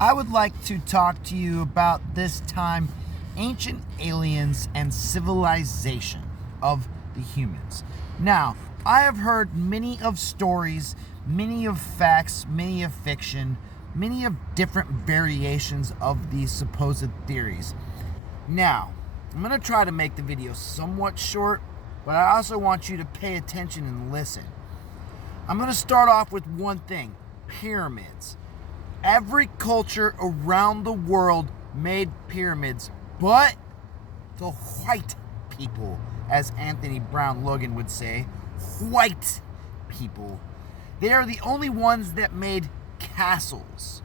I would like to talk to you about this time, ancient aliens and civilization of the humans. Now, I have heard many of stories, many of facts, many of fiction, many of different variations of these supposed theories. Now, I'm going to try to make the video somewhat short, but I also want you to pay attention and listen. I'm going to start off with one thing: pyramids. Every culture around the world made pyramids, but the white people, as Anthony Brown Logan would say, white people. They are the only ones that made castles.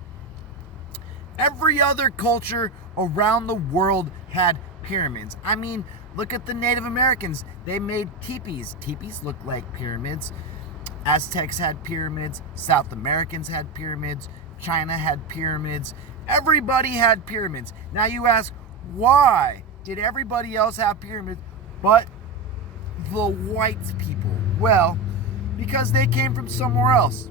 Every other culture around the world had pyramids. I mean, look at the Native Americans. They made teepees. Teepees look like pyramids. Aztecs had pyramids. South Americans had pyramids. China had pyramids. Everybody had pyramids. Now you ask, why did everybody else have pyramids but the white people? Well, because they came from somewhere else.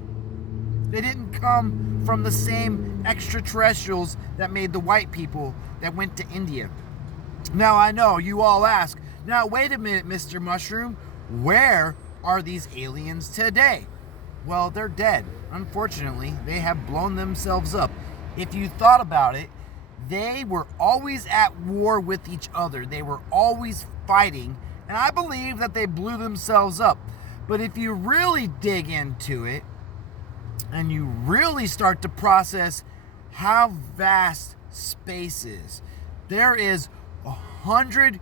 They didn't come from the same extraterrestrials that made the white people that went to India. Now I know you all ask, now wait a minute, Mr. Mushroom, where are these aliens today? Well, they're dead. Unfortunately, they have blown themselves up. If you thought about it, they were always at war with each other. They were always fighting, and I believe that they blew themselves up. But if you really dig into it, and you really start to process how vast space is, there is 100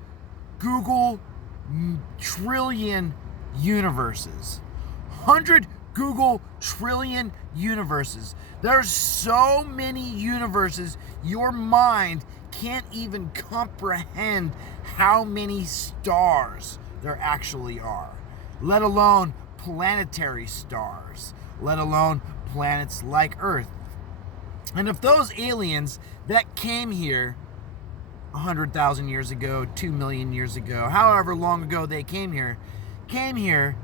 Google trillion universes. 100 Google trillion universes. There's so many universes, your mind can't even comprehend how many stars there actually are, let alone planetary stars, let alone planets like Earth. And if those aliens that came here 100,000 years ago, 2 million years ago, however long ago they came here,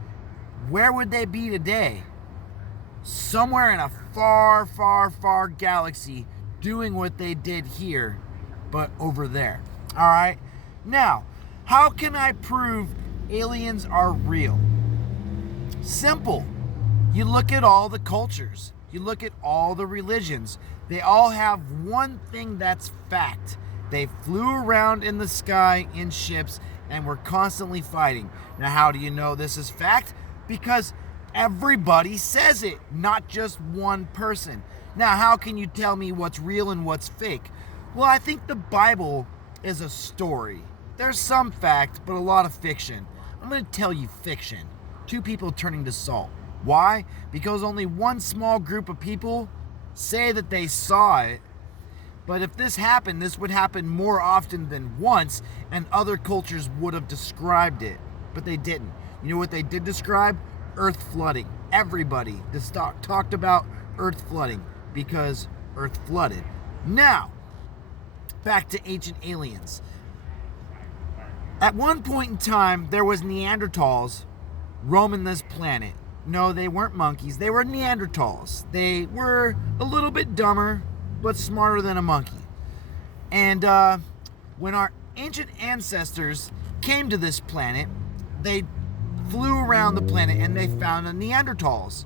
where would they be today? Somewhere in a far, far, far galaxy doing what they did here, but over there. All right? Now, how can I prove aliens are real? Simple. You look at all the cultures. You look at all the religions. They all have one thing that's fact. They flew around in the sky in ships and were constantly fighting. Now, how do you know this is fact? Because everybody says it, not just one person. Now, how can you tell me what's real and what's fake? Well, I think the Bible is a story. There's some fact, but a lot of fiction. I'm going to tell you fiction. 2 people turning to salt. Why? Because only one small group of people say that they saw it. But if this happened, this would happen more often than once, and other cultures would have described it. But they didn't. You know what they did describe? Earth flooding. Everybody talked about Earth flooding because Earth flooded. Now, back to ancient aliens. At one point in time, there was Neanderthals roaming this planet. No, they weren't monkeys. They were Neanderthals. They were a little bit dumber, but smarter than a monkey. And when our ancient ancestors came to this planet, they flew around the planet and they found the Neanderthals.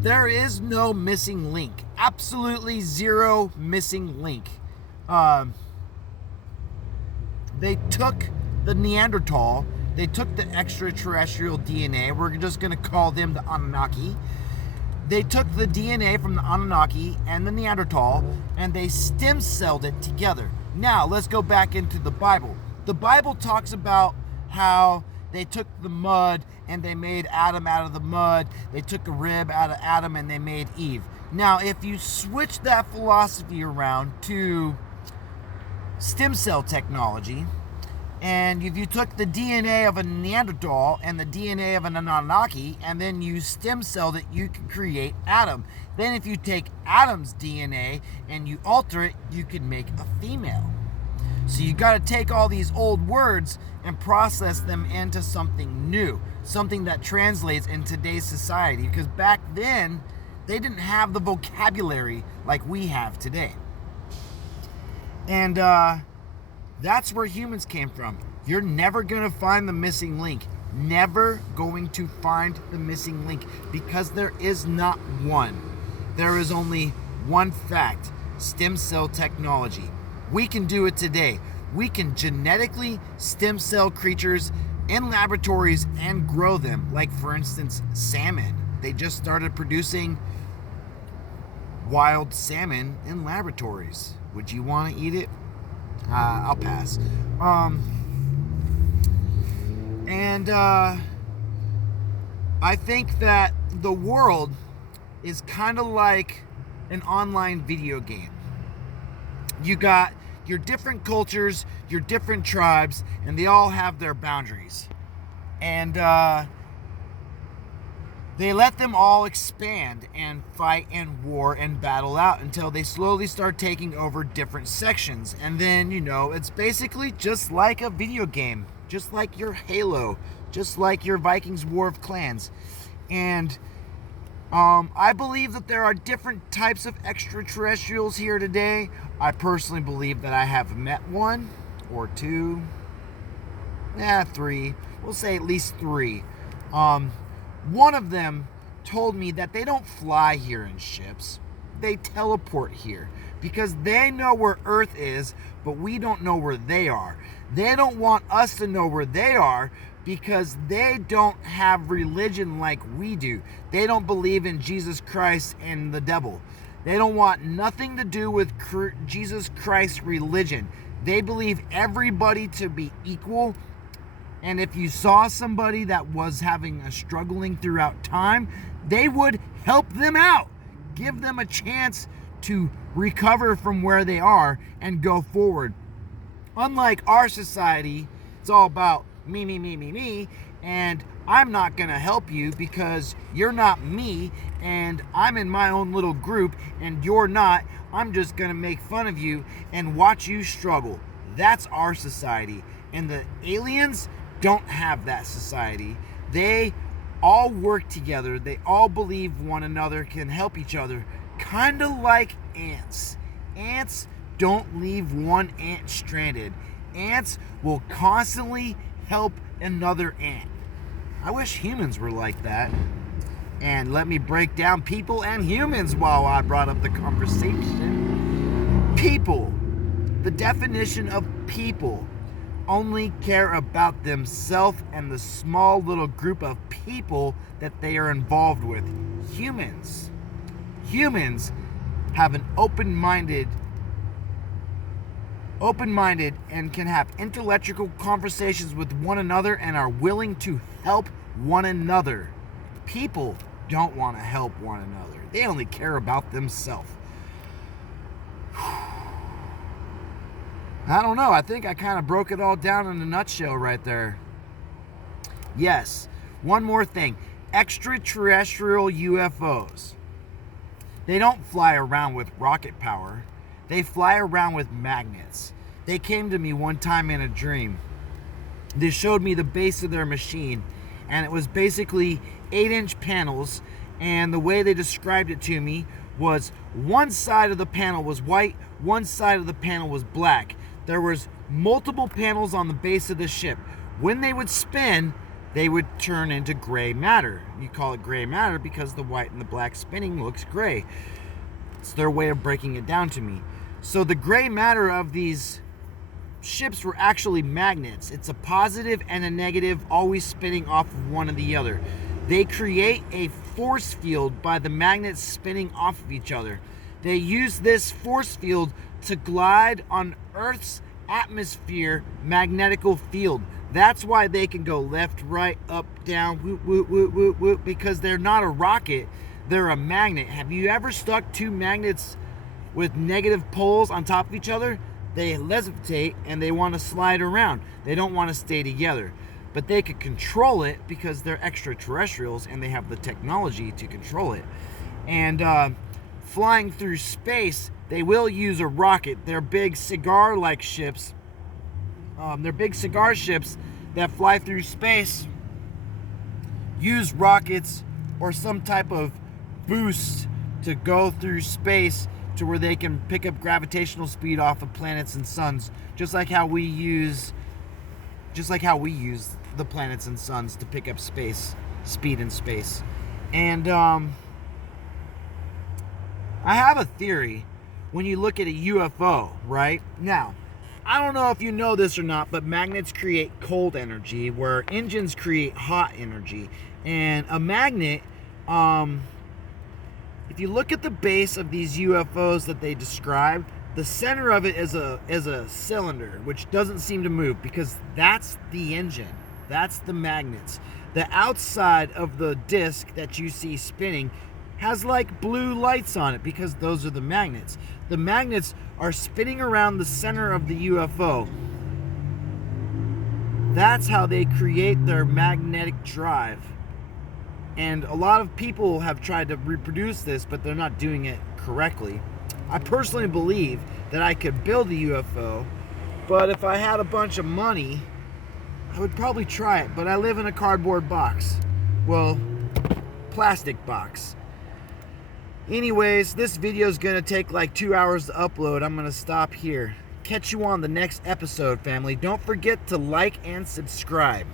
There is no missing link. Absolutely zero missing link. They took the Neanderthal, they took the extraterrestrial DNA, we're just going to call them the Anunnaki. They took the DNA from the Anunnaki and the Neanderthal and they stem celled it together. Now, let's go back into the Bible. The Bible talks about how they took the mud and they made Adam out of the mud. They took a rib out of Adam and they made Eve. Now, if you switch that philosophy around to stem cell technology, and if you took the DNA of a Neanderthal and the DNA of an Anunnaki and then you stem celled it, you can create Adam. Then if you take Adam's DNA and you alter it, you can make a female. So you got to take all these old words and process them into something new, something that translates in today's society. Because back then, They didn't have the vocabulary like we have today. And that's where humans came from. You're never going to find the missing link. Never going to find the missing link, because there is not one. There is only one fact: stem cell technology. We can do it today. We can genetically stem cell creatures in laboratories and grow them. Like, for instance, salmon. They just started producing wild salmon in laboratories. Would you want to eat it? I'll pass. I think that the world is kind of like an online video game. You got your different cultures, your different tribes, and they all have their boundaries. And they let them all expand and fight and war and battle out until they slowly start taking over different sections. And then, it's basically just like a video game, just like your Halo, just like your Vikings War of Clans. And I believe that there are different types of extraterrestrials here today. I personally believe that I have met one or two, three. We'll say at least three. One of them told me that they don't fly here in ships. They teleport here because they know where Earth is, but we don't know where they are. They don't want us to know where they are because they don't have religion like we do. They don't believe in Jesus Christ and the devil. They don't want nothing to do with Jesus Christ's religion. They believe everybody to be equal. And if you saw somebody that was having a struggling throughout time, they would help them out, give them a chance to recover from where they are and go forward. Unlike our society, it's all about me, and I'm not going to help you because you're not me, and I'm in my own little group, and you're not. I'm just going to make fun of you and watch you struggle. That's our society. And the aliens don't have that society. They all work together. They all believe one another can help each other, kind of like ants. Ants don't leave one ant stranded. Ants will constantly help another ant. I wish humans were like that. And let me break down people and humans while I brought up the conversation. People. The definition of people only care about themselves and the small little group of people that they are involved with. Humans have an open-minded and can have intellectual conversations with one another and are willing to help one another. People don't want to help one another. They only care about themselves. I don't know. I think I kind of broke it all down in a nutshell right there. Yes. One more thing. Extraterrestrial UFOs. They don't fly around with rocket power. They fly around with magnets. They came to me one time in a dream. They showed me the base of their machine, and it was basically 8-inch panels, and the way they described it to me was one side of the panel was white, one side of the panel was black. There was multiple panels on the base of the ship. When they would spin, they would turn into gray matter. You call it gray matter because the white and the black spinning looks gray. It's their way of breaking it down to me. So the gray matter of these ships were actually magnets. It's a positive and a negative, always spinning off of one or the other. They create a force field by the magnets spinning off of each other. They use this force field to glide on Earth's atmosphere magnetical field. That's why they can go left, right, up, down, whoop, whoop, whoop, whoop, whoop, because they're not a rocket, they're a magnet. Have you ever stuck two magnets with negative poles on top of each other? They levitate and they want to slide around. They don't want to stay together. But they could control it because they're extraterrestrials and they have the technology to control it. And flying through space, they will use a rocket. They're big cigar-like ships. They're big cigar ships that fly through space, use rockets or some type of boost to go through space to where they can pick up gravitational speed off of planets and suns, just like how we use the planets and suns to pick up speed in space. And I have a theory when you look at a UFO, right? Now, I don't know if you know this or not, but magnets create cold energy where engines create hot energy. And a magnet, if you look at the base of these UFOs that they describe, the center of it is a cylinder, which doesn't seem to move because that's the engine. That's the magnets. The outside of the disc that you see spinning has like blue lights on it because those are the magnets. The magnets are spinning around the center of the UFO. That's how they create their magnetic drive. And a lot of people have tried to reproduce this, but they're not doing it correctly. I personally believe that I could build a UFO, but if I had a bunch of money, I would probably try it. But I live in a cardboard box. Well, plastic box. Anyways, this video is going to take like 2 hours to upload. I'm going to stop here. Catch you on the next episode, family. Don't forget to like and subscribe.